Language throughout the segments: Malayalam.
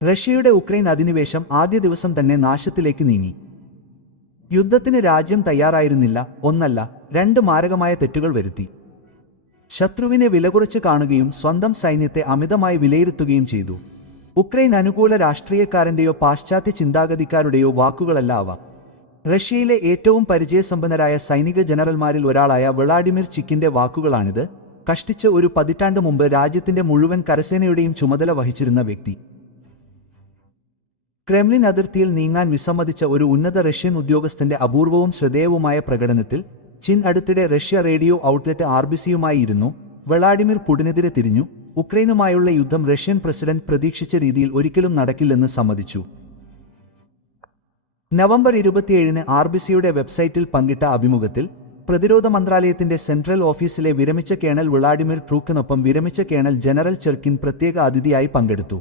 റഷ്യയുടെ ഉക്രൈൻ അധിനിവേശം ആദ്യ ദിവസം തന്നെ നാശത്തിലേക്ക് നീങ്ങി. യുദ്ധത്തിന് രാജ്യം തയ്യാറായിരുന്നില്ല. ഒന്നല്ല, രണ്ട് മാരകമായ തെറ്റുകൾ വരുത്തി. ശത്രുവിനെ വിലകുറച്ച് കാണുകയും സ്വന്തം സൈന്യത്തെ അമിതമായി വിലയിരുത്തുകയും ചെയ്തു. ഉക്രൈൻ അനുകൂല രാഷ്ട്രീയക്കാരന്റെയോ പാശ്ചാത്യ ചിന്താഗതിക്കാരുടെയോ വാക്കുകളല്ല അവ. റഷ്യയിലെ ഏറ്റവും പരിചയസമ്പന്നരായ സൈനിക ജനറൽമാരിൽ ഒരാളായ വ്ളാഡിമിർ ചിക്കിന്റെ വാക്കുകളാണിത്. കഷ്ടിച്ച് ഒരു പതിറ്റാണ്ട് മുമ്പ് രാജ്യത്തിന്റെ മുഴുവൻ കരസേനയുടെയും ചുമതല വഹിച്ചിരുന്ന വ്യക്തി. ക്രെംലിൻ അതിർത്തിയിൽ നീങ്ങാൻ വിസമ്മതിച്ച ഒരു ഉന്നത റഷ്യൻ ഉദ്യോഗസ്ഥന്റെ അപൂർവവും ശ്രദ്ധേയവുമായ പ്രകടനത്തിൽ ചിൻ അടുത്തിടെ റഷ്യ റേഡിയോ ഔട്ട്ലെറ്റ് ആർബിസിയുമായി ഇരുന്നു. വ്ളാഡിമിർ പുടിനെതിരെ തിരിഞ്ഞു. ഉക്രൈനുമായുള്ള യുദ്ധം റഷ്യൻ പ്രസിഡന്റ് പ്രതീക്ഷിച്ച രീതിയിൽ ഒരിക്കലും നടക്കില്ലെന്ന് സമ്മതിച്ചു. നവംബർ 27-ന് ആർബിസിയുടെ വെബ്സൈറ്റിൽ പങ്കിട്ട അഭിമുഖത്തിൽ പ്രതിരോധ മന്ത്രാലയത്തിന്റെ സെൻട്രൽ ഓഫീസിലെ വിരമിച്ച കേണൽ വ്ളാഡിമിർ ട്രൂക്കിനൊപ്പം വിരമിച്ച കേണൽ ജനറൽ ചെർക്കിൻ പ്രത്യേക അതിഥിയായി പങ്കെടുത്തു.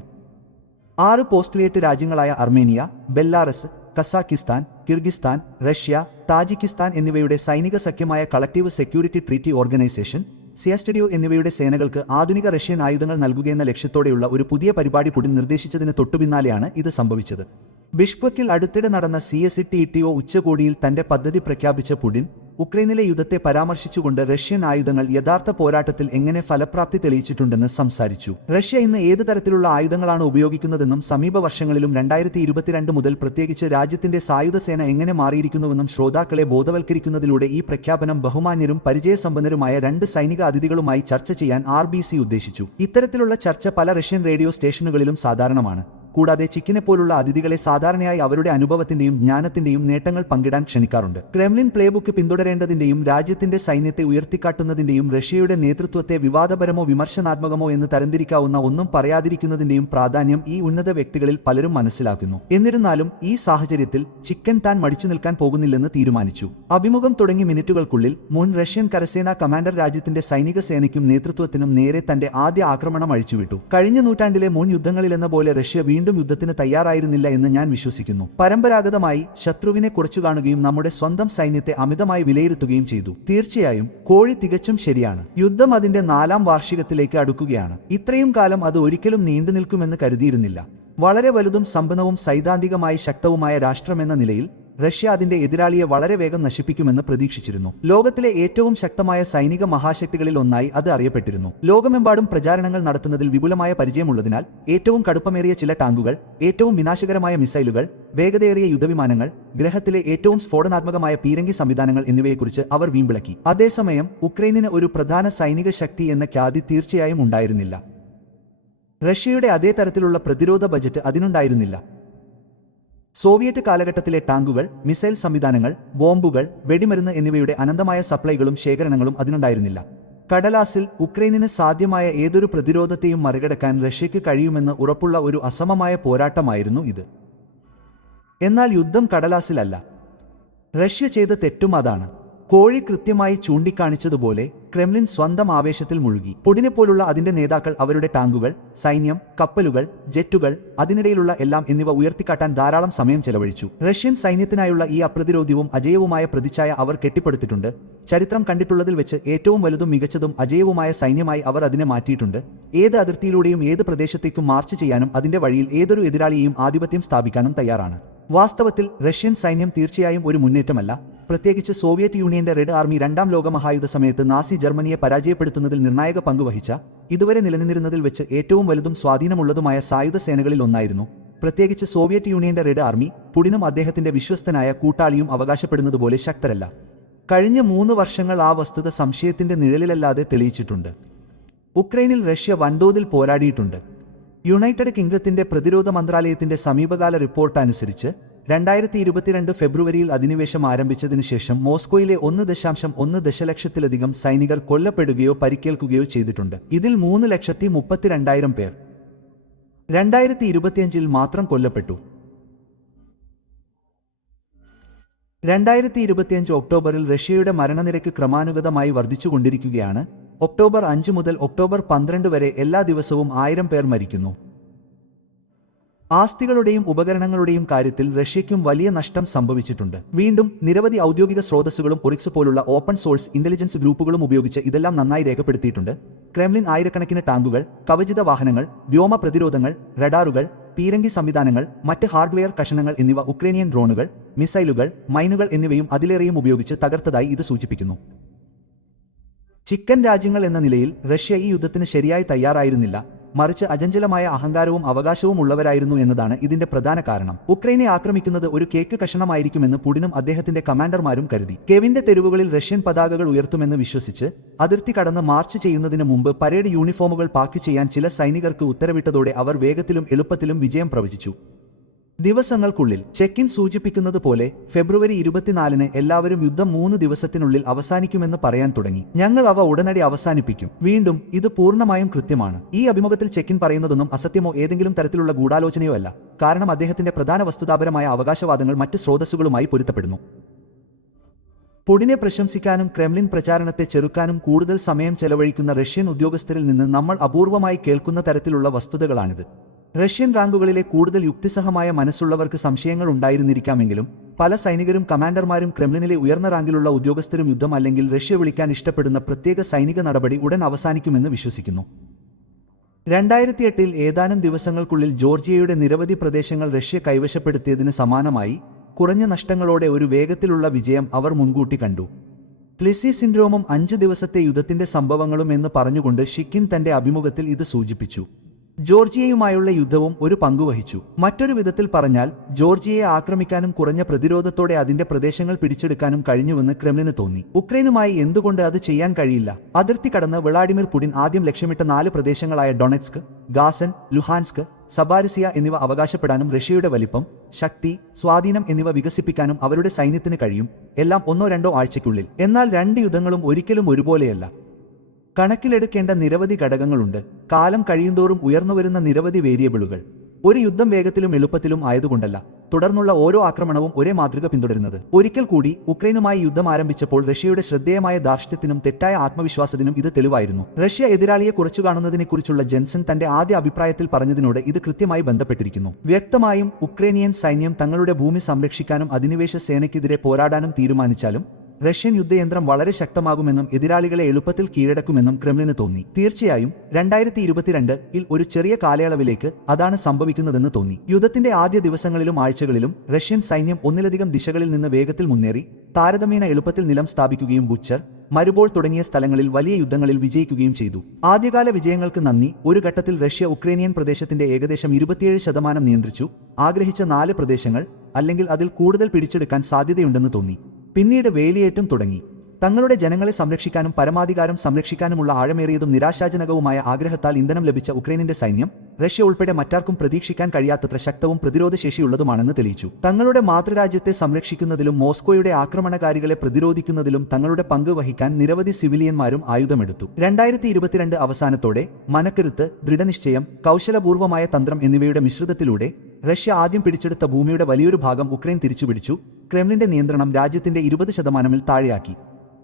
6 പോസ്റ്റ്വേറ്റ് രാജ്യങ്ങളായ Armenia, Belarus, Kazakhstan, Kyrgyzstan, Russia, Tajikistan എന്നിവയുടെ സൈനിക സഖ്യമായ കളക്റ്റീവ് സെക്യൂരിറ്റി ട്രീറ്റി ഓർഗനൈസേഷൻ സിയാസ്റ്റഡിയോ എന്നിവയുടെ സേനകൾക്ക് ആധുനിക റഷ്യൻ ആയുധങ്ങൾ നൽകുകയെന്ന ലക്ഷ്യത്തോടെയുള്ള ഒരു പുതിയ പരിപാടി നിർദ്ദേശിച്ചതിന് തൊട്ടുപിന്നാലെയാണ് ഇത് സംഭവിച്ചത്. ബിഷ്കെക്കിൽ അടുത്തിടെ നടന്ന CSTO ഉച്ചകോടിയിൽ തന്റെ പദ്ധതി പ്രഖ്യാപിച്ച പുടിൻ ഉക്രൈനിലെ യുദ്ധത്തെ പരാമർശിച്ചുകൊണ്ട് റഷ്യൻ ആയുധങ്ങൾ യഥാർത്ഥ പോരാട്ടത്തിൽ എങ്ങനെ ഫലപ്രാപ്തി തെളിയിച്ചിട്ടുണ്ടെന്ന് സംസാരിച്ചു. റഷ്യ ഇന്ന് ഏത് തരത്തിലുള്ള ആയുധങ്ങളാണ് ഉപയോഗിക്കുന്നതെന്നും സമീപ വർഷങ്ങളിലും 2022 മുതൽ പ്രത്യേകിച്ച് രാജ്യത്തിന്റെ സായുധ സേന എങ്ങനെ മാറിയിരിക്കുന്നുവെന്നും ശ്രോതാക്കളെ ബോധവൽക്കരിക്കുന്നതിലൂടെ ഈ പ്രഖ്യാപനം ബഹുമാന്യരും പരിചയസമ്പന്നരുമായ 2 സൈനിക അതിഥികളുമായി ചർച്ച ചെയ്യാൻ RBC ഉദ്ദേശിച്ചു. ഇത്തരത്തിലുള്ള ചർച്ച പല റഷ്യൻ റേഡിയോ സ്റ്റേഷനുകളിലും സാധാരണമാണ്. കൂടാതെ ചിക്കിനെപ്പോലുള്ള അതിഥികളെ സാധാരണയായി അവരുടെ അനുഭവത്തിന്റെയും ജ്ഞാനത്തിന്റെയും നേട്ടങ്ങൾ പങ്കിടാൻ ക്ഷണിക്കാറുണ്ട്. ക്രെംലിൻ പ്ലേബുക്ക് പിന്തുടരേണ്ടതിന്റെയും രാജ്യത്തിന്റെ സൈന്യത്തെ ഉയർത്തിക്കാട്ടുന്നതിന്റെയും റഷ്യയുടെ നേതൃത്വത്തെ വിവാദപരമോ വിമർശനാത്മകമോ എന്ന് തരംതിരിക്കാവുന്ന ഒന്നും പറയാതിരിക്കുന്നതിന്റെയും പ്രാധാന്യം ഈ ഉന്നത വ്യക്തികളിൽ പലരും മനസ്സിലാക്കുന്നു. എന്നിരുന്നാലും ഈ സാഹചര്യത്തിൽ ചിക്കൻ താൻ മടിച്ചു നിൽക്കാൻ പോകുന്നില്ലെന്ന് തീരുമാനിച്ചു. അഭിമുഖം തുടങ്ങി മിനിറ്റുകൾക്കുള്ളിൽ മുൻ റഷ്യൻ കരസേനാ കമാൻഡർ രാജ്യത്തിന്റെ സൈനിക സേനയ്ക്കും നേതൃത്വത്തിനും നേരെ തന്റെ ആദ്യ ആക്രമണം അഴിച്ചുവിട്ടു. കഴിഞ്ഞ നൂറ്റാണ്ടിലെ മുൻ യുദ്ധങ്ങളിലെന്ന പോലെ റഷ്യ വീണ്ടും യുദ്ധത്തിന് തയ്യാറായിരുന്നില്ല എന്ന് ഞാൻ വിശ്വസിക്കുന്നു. പരമ്പരാഗതമായി ശത്രുവിനെ കുറച്ചു കാണുകയും നമ്മുടെ സ്വന്തം സൈന്യത്തെ അമിതമായി വിലയിരുത്തുകയും ചെയ്തു. തീർച്ചയായും കോഴി തികച്ചും ശരിയാണ്. യുദ്ധം അതിന്റെ 4ാം വാർഷികത്തിലേക്ക് അടുക്കുകയാണ്. ഇത്രയും കാലം അത് ഒരിക്കലും നീണ്ടുനിൽക്കുമെന്ന് കരുതിയിരുന്നില്ല. വളരെ വലുതും സമ്പന്നവും സൈദ്ധാന്തികമായി ശക്തവുമായ രാഷ്ട്രമെന്ന നിലയിൽ റഷ്യ അതിന്റെ എതിരാളിയെ വളരെ വേഗം നശിപ്പിക്കുമെന്ന് പ്രതീക്ഷിച്ചിരുന്നു. ലോകത്തിലെ ഏറ്റവും ശക്തമായ സൈനിക മഹാശക്തികളിൽ ഒന്നായി അത് അറിയപ്പെട്ടിരുന്നു. ലോകമെമ്പാടും പ്രചാരണങ്ങൾ നടത്തുന്നതിൽ വിപുലമായ പരിചയമുള്ളതിനാൽ ഏറ്റവും കടുപ്പമേറിയ ചില ടാങ്കുകൾ, ഏറ്റവും വിനാശകരമായ മിസൈലുകൾ, വേഗതയേറിയ യുദ്ധവിമാനങ്ങൾ, ഗ്രഹത്തിലെ ഏറ്റവും സ്ഫോടനാത്മകമായ പീരങ്കി സംവിധാനങ്ങൾ എന്നിവയെക്കുറിച്ച് അവർ വീമ്പിളക്കി. അതേസമയം ഉക്രൈനിന് ഒരു പ്രധാന സൈനിക ശക്തി എന്ന ഖ്യാതി തീർച്ചയായും ഉണ്ടായിരുന്നില്ല. റഷ്യയുടെ അതേ തരത്തിലുള്ള പ്രതിരോധ ബജറ്റ് അതിനുണ്ടായിരുന്നില്ല. സോവിയറ്റ് കാലഘട്ടത്തിലെ ടാങ്കുകൾ, മിസൈൽ സംവിധാനങ്ങൾ, ബോംബുകൾ, വെടിമരുന്ന് എന്നിവയുടെ അനന്തമായ സപ്ലൈകളും ശേഖരണങ്ങളും അതിനുണ്ടായിരുന്നില്ല. കടലാസിൽ ഉക്രൈനിന് സാധ്യമായ ഏതൊരു പ്രതിരോധത്തെയും മറികടക്കാൻ റഷ്യയ്ക്ക് കഴിയുമെന്ന് ഉറപ്പുള്ള ഒരു അസമമായ പോരാട്ടമായിരുന്നു ഇത്. എന്നാൽ യുദ്ധം കടലാസിലല്ല. റഷ്യ ചെയ്ത തെറ്റും അതാണ്. കോഴി കൃത്യമായി ചൂണ്ടിക്കാണിച്ചതുപോലെ ക്രെംലിൻ സ്വന്തം ആവേശത്തിൽ മുഴുകി. പുടിനെപ്പോലുള്ള അതിന്റെ നേതാക്കൾ അവരുടെ ടാങ്കുകൾ, സൈന്യം, കപ്പലുകൾ, ജെറ്റുകൾ, അതിനിടയിലുള്ള എല്ലാം എന്നിവ ഉയർത്തിക്കാട്ടാൻ ധാരാളം സമയം ചെലവഴിച്ചു. റഷ്യൻ സൈന്യത്തിനായുള്ള ഈ അപ്രതിരോധ്യവും അജേയവുമായ പ്രതിച്ഛായ അവർ കെട്ടിപ്പടുത്തിട്ടുണ്ട്. ചരിത്രം കണ്ടിട്ടുള്ളതിൽ വെച്ച് ഏറ്റവും വലുതും മികച്ചതും അജേയവുമായ സൈന്യമായി അവർ അതിനെ മാറ്റിയിട്ടുണ്ട്. ഏത് അതിർത്തിയിലൂടെയും ഏത് പ്രദേശത്തേക്കും മാർച്ച് ചെയ്യാനും അതിന്റെ വഴിയിൽ ഏതൊരു എതിരാളിയെയും ആധിപത്യം സ്ഥാപിക്കാനും തയ്യാറാണ്. വാസ്തവത്തിൽ റഷ്യൻ സൈന്യം തീർച്ചയായും ഒരു മുന്നേറ്റമല്ല. പ്രത്യേകിച്ച് സോവിയറ്റ് യൂണിയന്റെ റെഡ് ആർമി 2ാം ലോകമഹായുദ്ധ സമയത്ത് നാസി ജർമ്മനിയെ പരാജയപ്പെടുത്തുന്നതിൽ നിർണായക പങ്കുവഹിച്ച, ഇതുവരെ നിലനിന്നിരുന്നതിൽ വെച്ച് ഏറ്റവും വലുതും സ്വാധീനമുള്ളതുമായ സായുധ സേനകളിൽ ഒന്നായിരുന്നു. പ്രത്യേകിച്ച് സോവിയറ്റ് യൂണിയന്റെ റെഡ് ആർമി പുടിനും അദ്ദേഹത്തിന്റെ വിശ്വസ്തനായ കൂട്ടാളിയും അവകാശപ്പെടുന്നതുപോലെ ശക്തരല്ല. കഴിഞ്ഞ 3 വർഷങ്ങൾ ആ വസ്തുത സംശയത്തിന്റെ നിഴലിലല്ലാതെ തെളിയിച്ചിട്ടുണ്ട്. ഉക്രൈനിൽ റഷ്യ വൻതോതിൽ പോരാടിയിട്ടുണ്ട്. യുണൈറ്റഡ് കിങ്ഡത്തിന്റെ പ്രതിരോധ മന്ത്രാലയത്തിന്റെ സമീപകാല റിപ്പോർട്ട് അനുസരിച്ച് 2022 ഫെബ്രുവരിയിൽ അധിനിവേശം ആരംഭിച്ചതിനു ശേഷം മോസ്കോയിലെ 1.1 ദശലക്ഷത്തിലധികം സൈനികർ കൊല്ലപ്പെടുകയോ പരിക്കേൽക്കുകയോ ചെയ്തിട്ടുണ്ട്. ഇതിൽ 3,32,000 പേർ 2025 മാത്രം കൊല്ലപ്പെട്ടു. 2025 ഒക്ടോബറിൽ റഷ്യയുടെ മരണനിരക്ക് ക്രമാനുഗതമായി വർദ്ധിച്ചുകൊണ്ടിരിക്കുകയാണ്. ഒക്ടോബർ 5 മുതൽ ഒക്ടോബർ 12 വരെ എല്ലാ ദിവസവും 1000 പേർ മരിക്കുന്നു. ആസ്തികളുടെയും ഉപകരണങ്ങളുടെയും കാര്യത്തിൽ റഷ്യയ്ക്കും വലിയ നഷ്ടം സംഭവിച്ചിട്ടുണ്ട്. വീണ്ടും നിരവധി ഔദ്യോഗിക സ്രോതസ്സുകളും ഒറിക്സ് പോലുള്ള ഓപ്പൺ സോഴ്സ് ഇന്റലിജൻസ് ഗ്രൂപ്പുകളും ഉപയോഗിച്ച് ഇതെല്ലാം നന്നായി രേഖപ്പെടുത്തിയിട്ടുണ്ട്. ക്രെംലിൻ ആയിരക്കണക്കിന് ടാങ്കുകൾ, കവചിത വാഹനങ്ങൾ, വ്യോമ പ്രതിരോധങ്ങൾ, റഡാറുകൾ, പീരങ്കി സംവിധാനങ്ങൾ, മറ്റ് ഹാർഡ്വെയർ കഷണങ്ങൾ എന്നിവ ഉക്രൈനിയൻ ഡ്രോണുകൾ, മിസൈലുകൾ, മൈനുകൾ എന്നിവയും അതിലേറെയും ഉപയോഗിച്ച് തകർത്തതായി ഇത് സൂചിപ്പിക്കുന്നു. ചിക്കൻ രാജ്യങ്ങൾ എന്ന നിലയിൽ റഷ്യ ഈ യുദ്ധത്തിന് ശരിയായി തയ്യാറായിരുന്നില്ല, മറിച്ച് അചഞ്ചലമായ അഹങ്കാരവും അവകാശവും ഉള്ളവരായിരുന്നു എന്നതാണ് ഇതിന്റെ പ്രധാന കാരണം. ഉക്രൈനെ ആക്രമിക്കുന്നത് ഒരു കേക്ക് കഷണമായിരിക്കുമെന്ന് പുടിനും അദ്ദേഹത്തിന്റെ കമാൻഡർമാരും കരുതി. കെവിന്റെ തെരുവുകളിൽ റഷ്യൻ പതാകകൾ ഉയർത്തുമെന്ന് വിശ്വസിച്ച് അതിർത്തി കടന്ന് മാർച്ച് ചെയ്യുന്നതിന് മുമ്പ് പരേഡ് യൂണിഫോമുകൾ പാക്ക് ചെയ്യാൻ ചില സൈനികർക്ക് ഉത്തരവിട്ടതോടെ അവർ വേഗത്തിലും എളുപ്പത്തിലും വിജയം പ്രവചിച്ചു. ദിവസങ്ങൾക്കുള്ളിൽ ചെക്കിൻ സൂചിപ്പിക്കുന്നത് പോലെ ഫെബ്രുവരി 24-ന് എല്ലാവരും യുദ്ധം 3 ദിവസത്തിനുള്ളിൽ അവസാനിക്കുമെന്ന് പറയാൻ തുടങ്ങി. ഞങ്ങൾ അവ ഉടനടി അവസാനിപ്പിക്കും. വീണ്ടും ഇത് പൂർണ്ണമായും കൃത്യമാണ്. ഈ അഭിമുഖത്തിൽ ചെക്കിൻ പറയുന്നതൊന്നും അസത്യമോ ഏതെങ്കിലും തരത്തിലുള്ള ഗൂഢാലോചനയോ അല്ല, കാരണം അദ്ദേഹത്തിന്റെ പ്രധാന വസ്തുതാപരമായ അവകാശവാദങ്ങൾ മറ്റ് സ്രോതസ്സുകളുമായി പൊരുത്തപ്പെടുന്നു. പുടിനെ പ്രശംസിക്കാനും ക്രെംലിൻ പ്രചാരണത്തെ ചെറുക്കാനും കൂടുതൽ സമയം ചെലവഴിക്കുന്ന റഷ്യൻ ഉദ്യോഗസ്ഥരിൽ നിന്ന് നമ്മൾ അപൂർവമായി കേൾക്കുന്ന തരത്തിലുള്ള വസ്തുതകളാണിത്. റഷ്യൻ റാങ്കുകളിലെ കൂടുതൽ യുക്തിസഹമായ മനസ്സുള്ളവർക്ക് സംശയങ്ങൾ ഉണ്ടായിരുന്നിരിക്കാമെങ്കിലും പല സൈനികരും കമാൻഡർമാരും ക്രെംലിനിലെ ഉയർന്ന റാങ്കിലുള്ള ഉദ്യോഗസ്ഥരും യുദ്ധം അല്ലെങ്കിൽ റഷ്യ വിളിക്കാൻ ഇഷ്ടപ്പെടുന്ന പ്രത്യേക സൈനിക നടപടി ഉടൻ അവസാനിക്കുമെന്ന് വിശ്വസിക്കുന്നു. 2008-ൽ ഏതാനും ദിവസങ്ങൾക്കുള്ളിൽ ജോർജിയയുടെ നിരവധി പ്രദേശങ്ങൾ റഷ്യ കൈവശപ്പെടുത്തിയതിന് സമാനമായി കുറഞ്ഞ നഷ്ടങ്ങളോടെ ഒരു വേഗത്തിലുള്ള വിജയം അവർ മുൻകൂട്ടി കണ്ടു. ക്ലിസി സിൻഡ്രോമും 5 ദിവസത്തെ യുദ്ധത്തിന്റെ സംഭവങ്ങളും എന്ന് പറഞ്ഞുകൊണ്ട് ഷിക്കിൻ തന്റെ അഭിമുഖത്തിൽ ഇത് സൂചിപ്പിച്ചു. ജോർജിയയുമായുള്ള യുദ്ധവും ഒരു പങ്കുവഹിച്ചു. മറ്റൊരു വിധത്തിൽ പറഞ്ഞാൽ ജോർജിയയെ ആക്രമിക്കാനും കുറഞ്ഞ പ്രതിരോധത്തോടെ അതിന്റെ പ്രദേശങ്ങൾ പിടിച്ചെടുക്കാനും കഴിഞ്ഞുവെന്ന് ക്രെംലിന് തോന്നി. ഉക്രൈനുമായി എന്തുകൊണ്ട് അത് ചെയ്യാൻ കഴിയില്ല? അതിർത്തി കടന്ന് വ്ളാഡിമിർ പുടിൻ ആദ്യം ലക്ഷ്യമിട്ട 4 പ്രദേശങ്ങളായ ഡൊണറ്റ്സ്ക്, ഗാസൻ, ലുഹാൻസ്ക്, സബാരിസിയ എന്നിവ അവകാശപ്പെടാനും റഷ്യയുടെ വലിപ്പം, ശക്തി, സ്വാധീനം എന്നിവ വികസിപ്പിക്കാനും അവരുടെ സൈന്യത്തിന് കഴിയും, എല്ലാം 1-2 ആഴ്ചയ്ക്കുള്ളിൽ. എന്നാൽ 2 യുദ്ധങ്ങളും ഒരിക്കലും ഒരുപോലെയല്ല. കണക്കിലെടുക്കേണ്ട നിരവധി ഘടകങ്ങളുണ്ട്. കാലം കഴിയുന്തോറും ഉയർന്നുവരുന്ന നിരവധി വേരിയബിളുകൾ. ഒരു യുദ്ധം വേഗത്തിലും എളുപ്പത്തിലും ആയതുകൊണ്ടല്ല തുടർന്നുള്ള ഓരോ ആക്രമണവും ഒരേ മാതൃക പിന്തുടരുന്നത്. ഒരിക്കൽ കൂടി ഉക്രൈനുമായി യുദ്ധം ആരംഭിച്ചപ്പോൾ റഷ്യയുടെ ശ്രദ്ധേയമായ ധാർഷ്ട്യത്തിനും തെറ്റായ ആത്മവിശ്വാസത്തിനും ഇത് തെളിവായിരുന്നു. റഷ്യ എതിരാളിയെ കുറച്ചു കാണുന്നതിനെക്കുറിച്ചുള്ള ജെൻസൺ തന്റെ ആദ്യ അഭിപ്രായത്തിൽ പറഞ്ഞതിനോട് ഇത് കൃത്യമായി ബന്ധപ്പെട്ടിരിക്കുന്നു. വ്യക്തമായും ഉക്രൈനിയൻ സൈന്യം തങ്ങളുടെ ഭൂമി സംരക്ഷിക്കാനും അധിനിവേശ സേനയ്ക്കെതിരെ പോരാടാനും തീരുമാനിച്ചാലും റഷ്യൻ യുദ്ധയന്ത്രം വളരെ ശക്തമാകുമെന്നും എതിരാളികളെ എളുപ്പത്തിൽ കീഴടക്കുമെന്നും ക്രെംലിന് തോന്നി. തീർച്ചയായും 2022-ൽ ഒരു ചെറിയ കാലയളവിലേക്ക് അതാണ് സംഭവിക്കുന്നതെന്ന് തോന്നി. യുദ്ധത്തിന്റെ ആദ്യ ദിവസങ്ങളിലും ആഴ്ചകളിലും റഷ്യൻ സൈന്യം ഒന്നിലധികം ദിശകളിൽ നിന്ന് വേഗത്തിൽ മുന്നേറി താരതമ്യേന എളുപ്പത്തിൽ നിലം സ്ഥാപിക്കുകയും ബുച്ചർ, മരുബോൾ തുടങ്ങിയ സ്ഥലങ്ങളിൽ വലിയ യുദ്ധങ്ങളിൽ വിജയിക്കുകയും ചെയ്തു. ആദ്യകാല വിജയങ്ങൾക്ക് നന്ദി ഒരു ഘട്ടത്തിൽ റഷ്യ ഉക്രൈനിയൻ പ്രദേശത്തിന്റെ ഏകദേശം 27% നിയന്ത്രിച്ചു. ആഗ്രഹിച്ച 4 പ്രദേശങ്ങൾ അല്ലെങ്കിൽ അതിൽ കൂടുതൽ പിടിച്ചെടുക്കാൻ സാധ്യതയുണ്ടെന്ന് തോന്നി. പിന്നീട് വേലിയേറ്റം തുടങ്ങി. തങ്ങളുടെ ജനങ്ങളെ സംരക്ഷിക്കാനും പരമാധികാരം സംരക്ഷിക്കാനുമുള്ള ആഴമേറിയതും നിരാശാജനകവുമായ ആഗ്രഹത്താൽ ഇന്ധനം ലഭിച്ച ഉക്രൈനിന്റെ സൈന്യം റഷ്യ ഉൾപ്പെടെ മറ്റാർക്കും പ്രതീക്ഷിക്കാൻ കഴിയാത്തത്ര ശക്തവും പ്രതിരോധശേഷിയുള്ളതുമാണെന്ന് തെളിയിച്ചു. തങ്ങളുടെ മാതൃരാജ്യത്തെ സംരക്ഷിക്കുന്നതിലും മോസ്കോയുടെ ആക്രമണകാരികളെ പ്രതിരോധിക്കുന്നതിലും തങ്ങളുടെ പങ്ക് വഹിക്കാൻ നിരവധി സിവിലിയന്മാരും ആയുധമെടുത്തു. 2022 അവസാനത്തോടെ മനക്കരുത്ത്, ദൃഢനിശ്ചയം, കൗശലപൂർവമായ തന്ത്രം എന്നിവയുടെ മിശ്രിതത്തിലൂടെ റഷ്യ ആദ്യം പിടിച്ചെടുത്ത ഭൂമിയുടെ വലിയൊരു ഭാഗം ഉക്രൈൻ തിരിച്ചുപിടിച്ചു. ക്രെംലിന്റെ നിയന്ത്രണം രാജ്യത്തിന്റെ 20%-ൽ താഴെയാക്കി.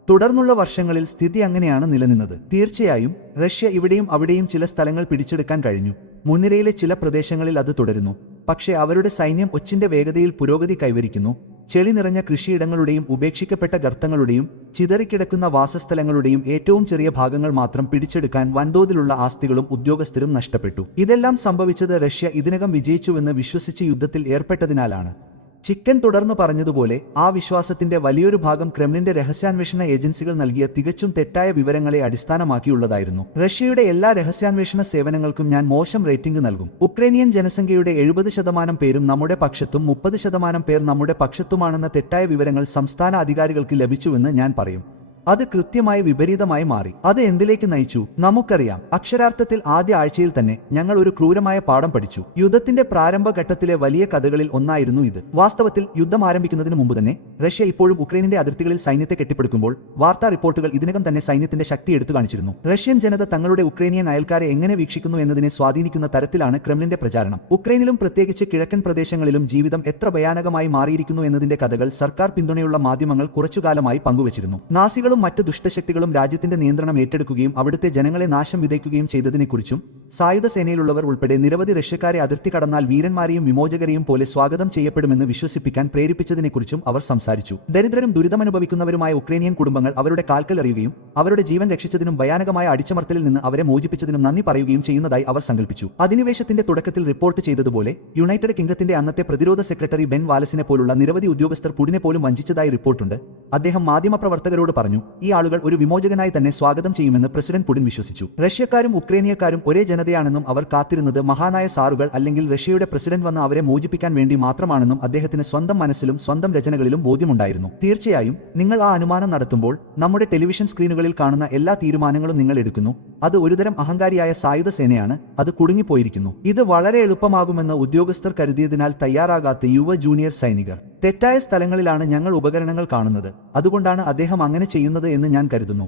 തുടർന്നുള്ള വർഷങ്ങളിൽ സ്ഥിതി അങ്ങനെയാണ് നിലനിന്നത്. തീർച്ചയായും റഷ്യ ഇവിടെയും അവിടെയും ചില സ്ഥലങ്ങൾ പിടിച്ചെടുക്കാൻ കഴിഞ്ഞു. മുൻനിരയിലെ ചില പ്രദേശങ്ങളിൽ അത് തുടരുന്നു. പക്ഷേ അവരുടെ സൈന്യം ഒച്ചിന്റെ വേഗതയിൽ പുരോഗതി കൈവരിക്കുന്നു. ചെളി നിറഞ്ഞ കൃഷിയിടങ്ങളുടെയും ഉപേക്ഷിക്കപ്പെട്ട ഗർത്തങ്ങളുടെയും ചിതറിക്കിടക്കുന്ന വാസസ്ഥലങ്ങളുടെയും ഏറ്റവും ചെറിയ ഭാഗങ്ങൾ മാത്രം പിടിച്ചെടുക്കാൻ വൻതോതിലുള്ള ആസ്തികളും ഉദ്യോഗസ്ഥരും നഷ്ടപ്പെട്ടു. ഇതെല്ലാം സംഭവിച്ചത് റഷ്യ ഇതിനകം വിജയിച്ചുവെന്ന് വിശ്വസിച്ച് യുദ്ധത്തിൽ ഏർപ്പെട്ടതിനാലാണ്. ചിക്കൻ തുടർന്നു പറഞ്ഞതുപോലെ ആ വിശ്വാസത്തിന്റെ വലിയൊരു ഭാഗം ക്രെംലിന്റെ രഹസ്യാന്വേഷണ ഏജൻസികൾ നൽകിയ തികച്ചും തെറ്റായ വിവരങ്ങളെ അടിസ്ഥാനമാക്കിയുള്ളതായിരുന്നു. റഷ്യയുടെ എല്ലാ രഹസ്യാന്വേഷണ സേവനങ്ങൾക്കും ഞാൻ മോശം റേറ്റിംഗ് നൽകും. ഉക്രൈനിയൻ ജനസംഖ്യയുടെ 70% പേരും നമ്മുടെ പക്ഷത്തും 30% പേർ നമ്മുടെ പക്ഷത്തുമാണെന്ന തെറ്റായ വിവരങ്ങൾ സംസ്ഥാന അധികാരികൾക്ക് ലഭിച്ചുവെന്ന് ഞാൻ പറയും. അത് കൃത്യമായി വിപരീതമായി മാറി. അത് എന്തിലേക്ക് നയിച്ചു? നമുക്കറിയാം. അക്ഷരാർത്ഥത്തിൽ ആദ്യ ആഴ്ചയിൽ തന്നെ ഞങ്ങൾ ഒരു ക്രൂരമായ പാഠം പഠിച്ചു. യുദ്ധത്തിന്റെ പ്രാരംഭഘട്ടത്തിലെ വലിയ കഥകളിൽ ഒന്നായിരുന്നു ഇത്. വാസ്തവത്തിൽ യുദ്ധം ആരംഭിക്കുന്നതിന് മുമ്പ് തന്നെ റഷ്യ ഇപ്പോഴും ഉക്രൈനിന്റെ അതിർത്തികളിൽ സൈന്യത്തെ കെട്ടിപ്പടുക്കുമ്പോൾ വാർത്താ റിപ്പോർട്ടുകൾ ഇതിനകം തന്നെ സൈന്യത്തിന്റെ ശക്തി എടുത്തു കാണിച്ചിരുന്നു. റഷ്യൻ ജനത തങ്ങളുടെ ഉക്രൈനിയൻ അയൽക്കാരെ എങ്ങനെ വീക്ഷിക്കുന്നു എന്നതിനെ സ്വാധീനിക്കുന്ന തരത്തിലാണ് ക്രെംലിന്റെ പ്രചാരണം. ഉക്രൈനിലും പ്രത്യേകിച്ച് കിഴക്കൻ പ്രദേശങ്ങളിലും ജീവിതം എത്ര ഭയാനകമായി മാറിയിരിക്കുന്നു എന്നതിന്റെ കഥകൾ സർക്കാർ പിന്തുണയുള്ള മാധ്യമങ്ങൾ കുറച്ചുകാലമായി പങ്കുവച്ചിരുന്നു. നാസികൾ നാസികളും മറ്റ് ദുഷ്ടശക്തികളും രാജ്യത്തിന്റെ നിയന്ത്രണം ഏറ്റെടുക്കുകയും അവിടുത്തെ ജനങ്ങളെ നാശം വിതയ്ക്കുകയും ചെയ്തതിനെക്കുറിച്ചും സായുധ സേനയിലുള്ളവർ ഉൾപ്പെടെ നിരവധി റഷ്യക്കാരെ അതിർത്തി കടന്നാൽ വീരന്മാരെയും വിമോചകരെയും പോലെ സ്വാഗതം ചെയ്യപ്പെടുമെന്ന് വിശ്വസിപ്പിക്കാൻ പ്രേരിപ്പിച്ചതിനെക്കുറിച്ചും അവർ സംസാരിച്ചു. ദരിദ്രരും ദുരിതമനുഭവിക്കുന്നവരുമായ ഉക്രൈനിയൻ കുടുംബങ്ങൾ അവരുടെ കാൽക്കൽ അറിയുകയും അവരുടെ ജീവൻ രക്ഷിച്ചതിനും ഭയാനകമായ അടിച്ചമർത്തലിൽ നിന്ന് അവരെ മോചിപ്പിച്ചതിനും നന്ദി പറയുകയും ചെയ്യുന്നതായി അവർ സങ്കല്പിച്ചു. അധിനിവേശത്തിന്റെ തുടക്കത്തിൽ റിപ്പോർട്ട് ചെയ്തതുപോലെ യുണൈറ്റഡ് കിംഗ്ഡത്തിന്റെ അന്നത്തെ പ്രതിരോധ സെക്രട്ടറി ബെൻ വാലസിനെ പോലുള്ള നിരവധി ഉദ്യോഗസ്ഥർ പുടിനെ പോലും വഞ്ചിച്ചതായി റിപ്പോർട്ടുണ്ട്. അദ്ദേഹം മാധ്യമപ്രവർത്തകരോട് പറഞ്ഞു, ഈ ആളുകൾ ഒരു വിമോചകനായി തന്നെ സ്വാഗതം ചെയ്യുമെന്ന് പ്രസിഡന്റ് പുടിൻ വിശ്വസിച്ചു. റഷ്യക്കാരും ഉക്രൈനിയക്കാരും ഒരേ ജനതയാണെന്നും അവർ കാത്തിരുന്നത് മഹാനായ സാറുകൾ അല്ലെങ്കിൽ റഷ്യയുടെ പ്രസിഡന്റ് വന്ന് അവരെ മോചിപ്പിക്കാൻ വേണ്ടി മാത്രമാണെന്നും അദ്ദേഹത്തിന് സ്വന്തം മനസ്സിലും സ്വന്തം രചനകളിലും ബോധ്യമുണ്ടായിരുന്നു. തീർച്ചയായും നിങ്ങൾ ആ അനുമാനം നടത്തുമ്പോൾ നമ്മുടെ ടെലിവിഷൻ സ്ക്രീനുകളിൽ കാണുന്ന എല്ലാ തീരുമാനങ്ങളും നിങ്ങൾ എടുക്കുന്നു. അത് ഒരുതരം അഹങ്കാരിയായ സായുധ സേനയാണ്. അത് കുടുങ്ങിപ്പോയിരിക്കുന്നു. ഇത് വളരെ എളുപ്പമാകുമെന്ന് ഉദ്യോഗസ്ഥർ കരുതിയതിനാൽ തയ്യാറാകാത്ത യുവ ജൂനിയർ സൈനികർ. തെറ്റായ സ്ഥലങ്ങളിലാണ് ഞങ്ങൾ ഉപകരണങ്ങൾ കാണുന്നത്. അതുകൊണ്ടാണ് അദ്ദേഹം അങ്ങനെ ചെയ്യുന്നത് എന്ന് ഞാൻ കരുതുന്നു.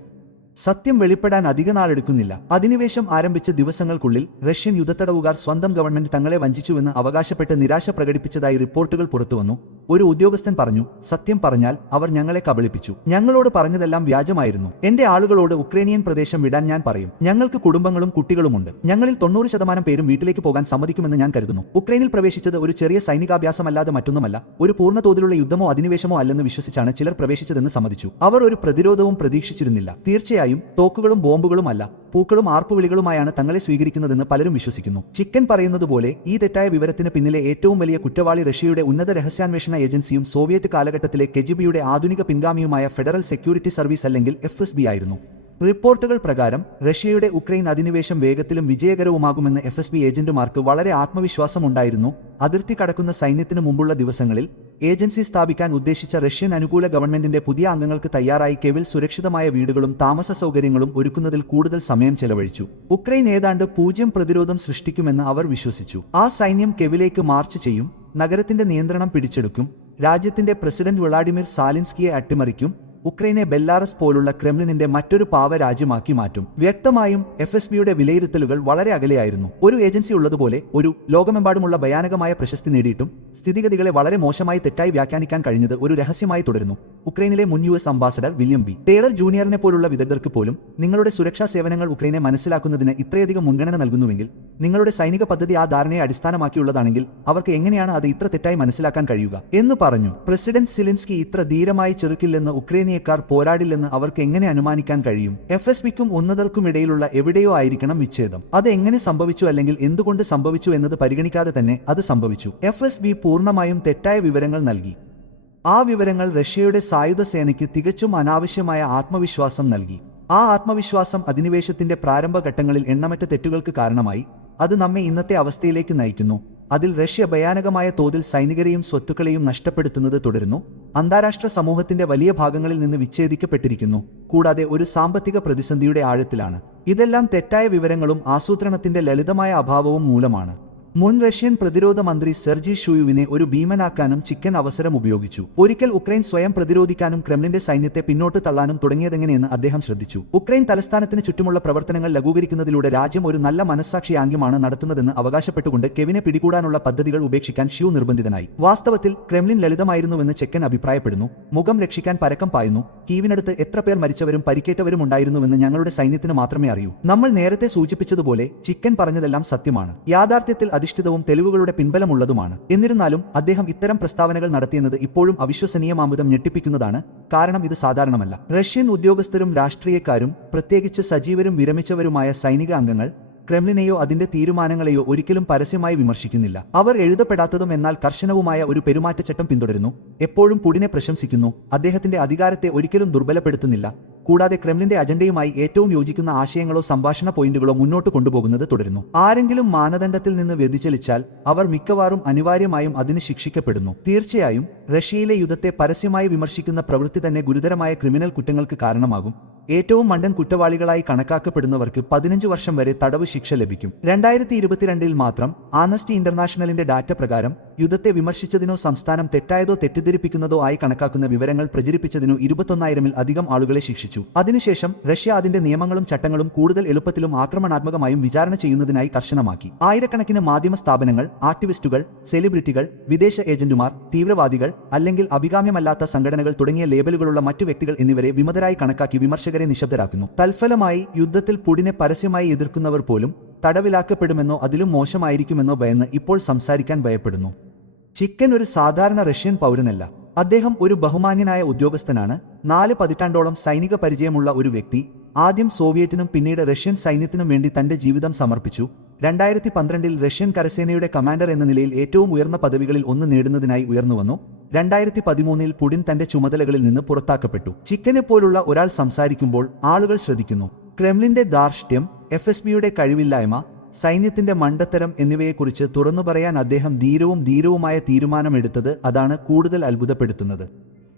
സത്യം വെളിപ്പെടാൻ അധിക നാളെടുക്കുന്നില്ല. അധിനിവേശം ആരംഭിച്ച ദിവസങ്ങൾക്കുള്ളിൽ റഷ്യൻ യുദ്ധത്തടവുകാർ സ്വന്തം ഗവൺമെന്റ് തങ്ങളെ വഞ്ചിച്ചുവെന്ന് അവകാശപ്പെട്ട് നിരാശ പ്രകടിപ്പിച്ചതായി റിപ്പോർട്ടുകൾ പുറത്തുവന്നു. ഒരു ഉദ്യോഗസ്ഥൻ പറഞ്ഞു, സത്യം പറഞ്ഞാൽ അവർ ഞങ്ങളെ കബളിപ്പിച്ചു. ഞങ്ങളോട് പറഞ്ഞതെല്ലാം വ്യാജമായിരുന്നു. എന്റെ ആളുകളോട് ഉക്രൈനിയൻ പ്രദേശം വിടാൻ ഞാൻ പറയും. ഞങ്ങൾക്ക് കുടുംബങ്ങളും കുട്ടികളുമുണ്ട്. ഞങ്ങളിൽ 90% പേരും വീട്ടിലേക്ക് പോകാൻ സമ്മതിക്കുമെന്ന് ഞാൻ കരുതുന്നു. ഉക്രൈനിൽ പ്രവേശിച്ചത് ഒരു ചെറിയ സൈനികാഭ്യാസമല്ലാതെ മറ്റൊന്നുമല്ല. ഒരു പൂർണ്ണ തോതിലുള്ള യുദ്ധമോ അധിനിവേശമോ അല്ലെന്ന് വിശ്വസിച്ചാണ് ചിലർ പ്രവേശിച്ചതെന്ന് സമ്മതിച്ചു. അവർ ഒരു പ്രതിരോധവും പ്രതീക്ഷിച്ചിരുന്നില്ല. തീർച്ചയായും തോക്കുകളും ബോംബുകളും അല്ല, പൂക്കളും ആർപ്പുവിളികളുമായാണ് തങ്ങളെ സ്വീകരിക്കുന്നതെന്ന് പലരും വിശ്വസിക്കുന്നു. ചിക്കൻ പറയുന്നതുപോലെ ഈ തെറ്റായ വിവരത്തിന് പിന്നിലെ ഏറ്റവും വലിയ കുറ്റവാളി റഷ്യയുടെ ഉന്നത രഹസ്യാന്വേഷണ ഏജൻസിയും സോവിയറ്റ് കാലഘട്ടത്തിലെ കെജിബിയുടെ ആധുനിക പിൻഗാമിയുമായ ഫെഡറൽ സെക്യൂരിറ്റി സർവീസ് അല്ലെങ്കിൽ FSB ആയിരുന്നു. റിപ്പോർട്ടുകൾ പ്രകാരം റഷ്യയുടെ ഉക്രൈൻ അധിനിവേശം വേഗത്തിലും വിജയകരവുമാകുമെന്ന് FSB ഏജന്റുമാർക്ക് വളരെ ആത്മവിശ്വാസമുണ്ടായിരുന്നു. അതിർത്തി കടക്കുന്ന സൈന്യത്തിന് മുമ്പുള്ള ദിവസങ്ങളിൽ ഏജൻസി സ്ഥാപിക്കാൻ ഉദ്ദേശിച്ച റഷ്യൻ അനുകൂല ഗവൺമെന്റിന്റെ പുതിയ അംഗങ്ങൾക്ക് തയ്യാറായി കെവിൽ സുരക്ഷിതമായ വീടുകളും താമസ സൗകര്യങ്ങളും ഒരുക്കുന്നതിൽ കൂടുതൽ സമയം ചെലവഴിച്ചു. ഉക്രൈൻ ഏതാണ്ട് 0 പ്രതിരോധം സൃഷ്ടിക്കുമെന്ന് അവർ വിശ്വസിച്ചു. ആ സൈന്യം കെവിലേക്ക് മാർച്ച് ചെയ്യും, നഗരത്തിന്റെ നിയന്ത്രണം പിടിച്ചെടുക്കും, രാജ്യത്തിന്റെ പ്രസിഡന്റ് വ്ളാഡിമിർ സാലിൻസ്കിയെ അട്ടിമറിക്കും, ഉക്രൈനെ ബെല്ലാറസ് പോലുള്ള ക്രെംലിനിന്റെ മറ്റൊരു പാവ രാജ്യമാക്കി മാറ്റും. വ്യക്തമായും FSBയുടെ വിലയിരുത്തലുകൾ വളരെ അകലെയായിരുന്നു. ഒരു ഏജൻസി ഉള്ളതുപോലെ ഒരു ലോകമെമ്പാടുമുള്ള ഭയാനകമായ പ്രശസ്തി നേടിയിട്ടും സ്ഥിതിഗതികളെ വളരെ മോശമായി തെറ്റായി വ്യാഖ്യാനിക്കാൻ കഴിഞ്ഞത് ഒരു രഹസ്യമായി തുടരുന്നു. ഉക്രൈനിലെ മുൻ US ambassador William B Taylor ജൂനിയറിനെ പോലുള്ള വിദഗ്ധർക്ക് പോലും നിങ്ങളുടെ സുരക്ഷാ സേവനങ്ങൾ ഉക്രൈനെ മനസ്സിലാക്കുന്നതിന് ഇത്രയധികം മുൻഗണന നൽകുന്നുവെങ്കിൽ നിങ്ങളുടെ സൈനിക പദ്ധതി ആ ധാരണയെ അടിസ്ഥാനമാക്കിയുള്ളതാണെങ്കിൽ അവർക്ക് എങ്ങനെയാണ് അത് ഇത്ര തെറ്റായി മനസ്സിലാക്കാൻ കഴിയുക എന്ന് പറഞ്ഞു. പ്രസിഡന്റ് സിലിൻസ്കി ഇത്ര ധീരമായി ചെറുക്കില്ലെന്ന് ഉക്രൈനിയക്കാർ പോരാടില്ലെന്ന് അവർക്ക് എങ്ങനെ അനുമാനിക്കാൻ കഴിയും? FSBക്കും ഉന്നതർക്കുമിടയിലുള്ള എവിടെയോ ആയിരിക്കണം വിച്ഛേദം. അത് എങ്ങനെ സംഭവിച്ചു അല്ലെങ്കിൽ എന്തുകൊണ്ട് സംഭവിച്ചു എന്നത് പരിഗണിക്കാതെ തന്നെ അത് സംഭവിച്ചു. FSB പൂർണ്ണമായും തെറ്റായ വിവരങ്ങൾ നൽകി. ആ വിവരങ്ങൾ റഷ്യയുടെ സായുധ സേനയ്ക്ക് തികച്ചും അനാവശ്യമായ ആത്മവിശ്വാസം നൽകി. ആ ആത്മവിശ്വാസം അധിനിവേശത്തിന്റെ പ്രാരംഭഘട്ടങ്ങളിൽ എണ്ണമറ്റ തെറ്റുകൾക്ക് കാരണമായി. അത് നമ്മെ ഇന്നത്തെ അവസ്ഥയിലേക്ക് നയിക്കുന്നു. അതിൽ റഷ്യ ഭയാനകമായ തോതിൽ സൈനികരെയും സ്വത്തുക്കളെയും നഷ്ടപ്പെടുത്തുന്നത് തുടരുന്നു. അന്താരാഷ്ട്ര സമൂഹത്തിന്റെ വലിയ ഭാഗങ്ങളിൽ നിന്ന് വിച്ഛേദിക്കപ്പെട്ടിരിക്കുന്നു. കൂടാതെ ഒരു സാമ്പത്തിക പ്രതിസന്ധിയുടെ ആഴത്തിലാണ്. ഇതെല്ലാം തെറ്റായ വിവരങ്ങളും ആസൂത്രണത്തിന്റെ ലളിതമായ അഭാവവും മൂലമാണ്. മുൻ റഷ്യൻ പ്രതിരോധ മന്ത്രി സെർജി ഷൂയുവിനെ ഒരു ഭീമനാക്കാനും ചിക്കൻ അവസരം ഉപയോഗിച്ചു. ഒരിക്കൽ ഉക്രൈൻ സ്വയം പ്രതിരോധിക്കാനും ക്രെംലിന്റെ സൈന്യത്തെ പിന്നോട്ട് തള്ളാനും തുടങ്ങിയതെങ്ങനെയെന്ന് അദ്ദേഹം ശ്രദ്ധിച്ചു. ഉക്രൈൻ തലസ്ഥാനത്തിന് ചുറ്റുമുള്ള പ്രവർത്തനങ്ങൾ ലഘൂകരിക്കുന്നതിലൂടെ രാജ്യം ഒരു നല്ല മനസ്സാക്ഷി ആംഗ്യമാണ് നടത്തുന്നതെന്ന് അവകാശപ്പെട്ടുകൊണ്ട് കെവിനെ പിടികൂടാനുള്ള പദ്ധതികൾ ഉപേക്ഷിക്കാൻ ഷ്യൂ നിർബന്ധിതനായി. വാസ്തവത്തിൽ ക്രെംലിൻ ലളിതമായിരുന്നുവെന്ന് ചെക്കൻ അഭിപ്രായപ്പെടുന്നു. മുഖം രക്ഷിക്കാൻ പരക്കം പായുന്നു. കീവിനടുത്ത് എത്ര പേർ മരിച്ചവരും പരിക്കേറ്റവരും ഉണ്ടായിരുന്നുവെന്ന് ഞങ്ങളുടെ സൈന്യത്തിന് മാത്രമേ അറിയൂ. നമ്മൾ നേരത്തെ സൂചിപ്പിച്ചതുപോലെ ചിക്കൻ പറഞ്ഞതെല്ലാം സത്യമാണ്. യാഥാർത്ഥ്യത്തിൽ അധിഷ്ഠിതവും തെളിവുകളുടെ പിൻബലമുള്ളതുമാണ്. എന്നിരുന്നാലും അദ്ദേഹം ഇത്തരം പ്രസ്താവനകൾ നടത്തിയെന്നത് ഇപ്പോഴും അവിശ്വസനീയമാംവിധം ഞെട്ടിപ്പിക്കുന്നതാണ്. കാരണം ഇത് സാധാരണമല്ല. റഷ്യൻ ഉദ്യോഗസ്ഥരും രാഷ്ട്രീയക്കാരും, പ്രത്യേകിച്ച് സജീവരും വിരമിച്ചവരുമായ സൈനിക അംഗങ്ങൾ, ക്രെംലിനെയോ അതിന്റെ തീരുമാനങ്ങളെയോ ഒരിക്കലും പരസ്യമായി വിമർശിക്കുന്നില്ല. അവർ എഴുതപ്പെടാത്തതും എന്നാൽ കർശനവുമായ ഒരു പെരുമാറ്റച്ചട്ടം പിന്തുടരുന്നു. എപ്പോഴും പുടിനെ പ്രശംസിക്കുന്നു. അദ്ദേഹത്തിന്റെ അധികാരത്തെ ഒരിക്കലും ദുർബലപ്പെടുത്തുന്നില്ല. കൂടാതെ ക്രെംലിന്റെ അജണ്ടയുമായി ഏറ്റവും യോജിക്കുന്ന ആശയങ്ങളോ സംഭാഷണ പോയിന്റുകളോ മുന്നോട്ട് കൊണ്ടുപോകുന്നത് തുടരുന്നു. ആരെങ്കിലും മാനദണ്ഡത്തിൽ നിന്ന് വ്യതിചലിച്ചാൽ അവർ മിക്കവാറും അനിവാര്യമായും അതിന് ശിക്ഷിക്കപ്പെടുന്നു. തീർച്ചയായും റഷ്യയിലെ യുദ്ധത്തെ പരസ്യമായി വിമർശിക്കുന്ന പ്രവൃത്തി തന്നെ ഗുരുതരമായ ക്രിമിനൽ കുറ്റങ്ങൾക്ക് കാരണമാകും. ഏറ്റവും മണ്ടൻ കുറ്റവാളികളായി കണക്കാക്കപ്പെടുന്നവർക്ക് 15 വർഷം വരെ തടവ് ശിക്ഷ ലഭിക്കും. 2022 മാത്രം ആംനസ്റ്റി ഇന്റർനാഷണലിന്റെ ഡാറ്റ പ്രകാരം യുദ്ധത്തെ വിമർശിച്ചതിനോ സംസ്ഥാനം തെറ്റായതോ തെറ്റിദ്ധരിപ്പിക്കുന്നതോ ആയി കണക്കാക്കുന്ന വിവരങ്ങൾ പ്രചരിപ്പിച്ചതിനോ 21,000-ൽ അധികം ആളുകളെ ശിക്ഷിച്ചു. നിരീക്ഷിച്ചു. അതിനുശേഷം റഷ്യ അതിന്റെ നിയമങ്ങളും ചട്ടങ്ങളും കൂടുതൽ എളുപ്പത്തിലും ആക്രമണാത്മകമായും വിചാരണ ചെയ്യുന്നതിനായി കർശനമാക്കി. ആയിരക്കണക്കിന് മാധ്യമ സ്ഥാപനങ്ങൾ, ആക്ടിവിസ്റ്റുകൾ, സെലിബ്രിറ്റികൾ, വിദേശ ഏജന്റുമാർ, തീവ്രവാദികൾ അല്ലെങ്കിൽ അഭികാമ്യമല്ലാത്ത സംഘടനകൾ തുടങ്ങിയ ലേബലുകളുള്ള മറ്റു വ്യക്തികൾ എന്നിവരെ വിമതരായി കണക്കാക്കി വിമർശകരെ നിശബ്ദരാക്കുന്നു. തൽഫലമായി യുദ്ധത്തിൽ പുടിനെ പരസ്യമായി എതിർക്കുന്നവർ പോലും തടവിലാക്കപ്പെടുമെന്നോ അതിലും മോശമായിരിക്കുമെന്നോ ഭയന്ന് ഇപ്പോൾ സംസാരിക്കാൻ ഭയപ്പെടുന്നു. ചിക്കൻ ഒരു സാധാരണ റഷ്യൻ പൗരനല്ല. അദ്ദേഹം ഒരു ബഹുമാന്യനായ ഉദ്യോഗസ്ഥനാണ്. 4 പതിറ്റാണ്ടോളം സൈനിക പരിചയമുള്ള ഒരു വ്യക്തി. ആദ്യം സോവിയറ്റിനും പിന്നീട് റഷ്യൻ സൈന്യത്തിനും വേണ്ടി തന്റെ ജീവിതം സമർപ്പിച്ചു. 2012-ൽ റഷ്യൻ കരസേനയുടെ കമാൻഡർ എന്ന നിലയിൽ ഏറ്റവും ഉയർന്ന പദവികളിൽ ഒന്ന് നേടുന്നതിനായി ഉയർന്നുവന്നു. 2013-ൽ പുടിൻ തന്റെ ചുമതലകളിൽ നിന്ന് പുറത്താക്കപ്പെട്ടു. ചിക്കനെ പോലുള്ള ഒരാൾ സംസാരിക്കുമ്പോൾ ആളുകൾ ശ്രദ്ധിക്കുന്നു. ക്രെംലിന്റെ ധാർഷ്ട്യം, FSBയുടെ കഴിവില്ലായ്മ, സൈന്യത്തിന്റെ മണ്ടത്തരം എന്നിവയെക്കുറിച്ച് തുറന്നു പറയാൻ അദ്ദേഹം ധീരവുമായ തീരുമാനമെടുത്തത് അതാണ് കൂടുതൽ അത്ഭുതപ്പെടുത്തുന്നത്.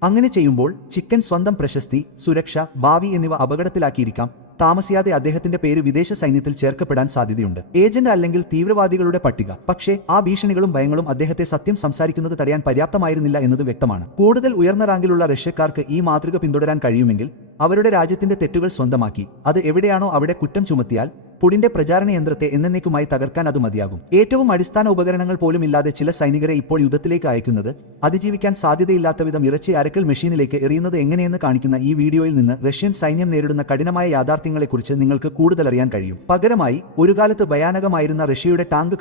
അങ്ങനെ ചെയ്യുമ്പോൾ ചിക്കൻ സ്വന്തം പ്രശസ്തി, സുരക്ഷ, ഭാവി എന്നിവ അപകടത്തിലാക്കിയിരിക്കാം. താമസിയാതെ അദ്ദേഹത്തിന്റെ പേര് വിദേശ സൈന്യത്തിൽ ചേർക്കപ്പെടാൻ സാധ്യതയുണ്ട്. ഏജന്റ് അല്ലെങ്കിൽ തീവ്രവാദികളുടെ പട്ടിക. പക്ഷേ ആ ഭീഷണികളും ഭയങ്ങളും അദ്ദേഹത്തെ സത്യം സംസാരിക്കുന്നത് തടയാൻ പര്യാപ്തമായിരുന്നില്ല എന്നത് വ്യക്തമാണ്. കൂടുതൽ ഉയർന്ന റാങ്കിലുള്ള റഷ്യക്കാർക്ക് ഈ മാതൃക പിന്തുടരാൻ കഴിയുമെങ്കിൽ അവരുടെ രാജ്യത്തിന്റെ തെറ്റുകൾ സ്വന്തമാക്കി അത് എവിടെയാണോ അവിടെ കുറ്റം ചുമത്തിയാൽ പുടിന്റെ പ്രചാരണ യന്ത്രത്തെ എന്നേക്കുമായി തകർക്കാൻ അത് മതിയാകും. ഏറ്റവും അടിസ്ഥാന ഉപകരണങ്ങൾ പോലും ഇല്ലാതെ ചില സൈനികരെ ഇപ്പോൾ യുദ്ധത്തിലേക്ക് അയക്കുന്നത്, അതിജീവിക്കാൻ സാധ്യതയില്ലാത്ത വിധം ഇറച്ചി അരക്കൽ മെഷീനിലേക്ക് എറിയുന്നത് എങ്ങനെയെന്ന് കാണിക്കുന്ന ഈ വീഡിയോയിൽ നിന്ന് റഷ്യൻ സൈന്യം നേരിടുന്ന കഠിനമായ യാഥാർത്ഥ്യങ്ങളെക്കുറിച്ച് നിങ്ങൾക്ക് കൂടുതൽ അറിയാൻ കഴിയും. പകരമായി ഒരു കാലത്ത് ഭയാനകമായിരുന്ന റഷ്യയുടെ ടാങ്ക്